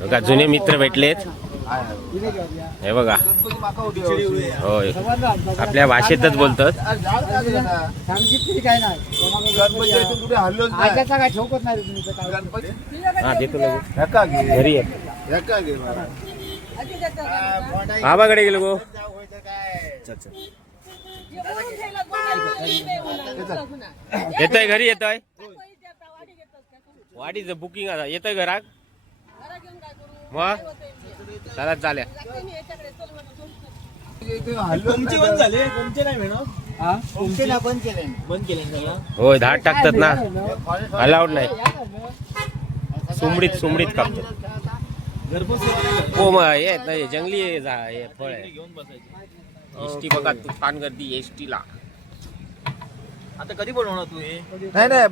बघा जुने मित्र भेटलेत. हे बघा. होय. आपल्या भाषेतच बोलतात. हा देतो घरी बाबाकडे गेलो गो. येतोय घरी येतोय? वाडीचं बुकिंग आता. येतोय घरात मग चला चाल्या तुमचे बंद झाले. तुमचे नाही मिळणार हा? तुमचे ना बंद केले बंद केले सगळं? होय धाड टाकतात ना. अलाउड नाही. सुमडीत सुमडीत कापतात घरपोच सेवा नाही करत. हो मग हे नाही, जंगली हे झा- हे फळ आहे. घेऊन बसायचे एसटी बघा तू पान गर्दी एसटी ला आता कधी बनवणार तू हे? नाही नाही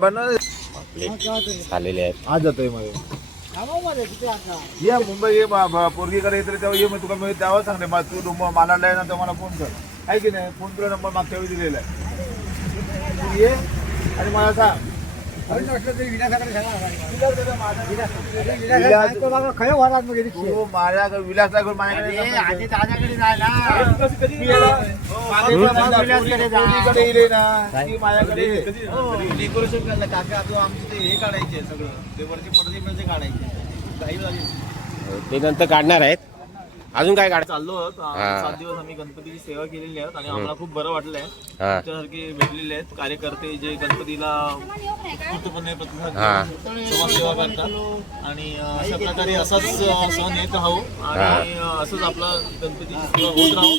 बनव झालेले आहेत. आज जातोयमध्ये ये मुंबई ये पोरगीकडे येते तेव्हा ये मग तुला मी तेव्हा सांगते मग तू डुंब मालाडला आहे ना तर मला फोन कर. आहे की नाही? फोन तुला नंबर मागच्या वेळी दिलेला आहे. तू ये आणि मला सांग. माझ्याकडे माझ्याकडे. डेकोरेशन करायला काका तू आमचे ते हे काढायचे सगळं. ते वरचे पडदे पडदे काढायचे. काही झाली ते नंतर काढणार आहेत. अजून काय काढ चाललो आहोत. आ- हा. सात दिवस आम्ही गणपतीची सेवा केलेली आहे आणि आम्हाला खूप बरं वाटलंय. हा. तुमच्यासारखे भेटलेले आहेत कार्यकर्ते जे गणपतीला उत्स्फूर्तपणे प्रतिसाद हा. देऊन समाजसेवा करतात आणि अ, अशा प्रकारे असाच अ, सण येत राहू. आणि अ, असंच आपला गणपतीची सेवा होत राहू.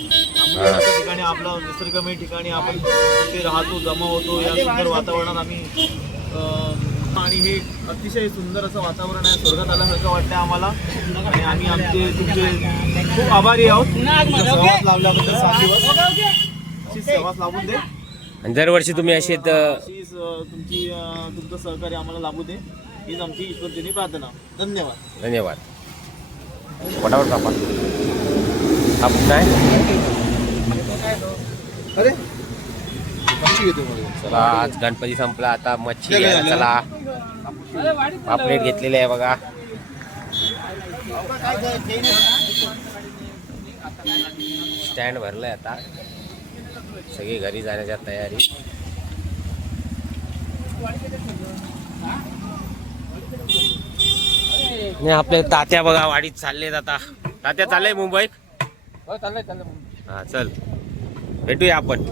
अशा ठिकाणी आपला निसर्गमय ठिकाणी आपण तिथे राहतो जमा होतो या सुंदर वातावरणात आम्ही अ, आणि हे अतिशय सुंदर असं वातावरण आहे. स्वर्गात आल्यासारखं वाटतंय आम्हाला. आणि आम्ही आमचे तुमचे खूप आभारी आहोत. सहवास लावल्याबद्दल सात दिवस. अशी सहवास लावून दे. आणि दरवर्षी तुम्ही असे त- अशीच अ, तुमची अ, तुमचं सहकार्य आम्हाला लाभू दे. हीच आमची ईश्वरचनी प्रार्थना. धन्यवाद. धन्यवाद. पोटावर कापा. कापून काय? अरे. चला आज गणपती संपला. आता मच्छी घ्यायला चला. पापलेट घेतलेले आहे बघा. स्टँड भरलंय आता. सगळी घरी जाण्याच्या तयारी. आणि आपले तात्या बघा वाडीत चाललेत आता. तात्या चाललंय मुंबईत? हो. हा चल. भेटूया आपण.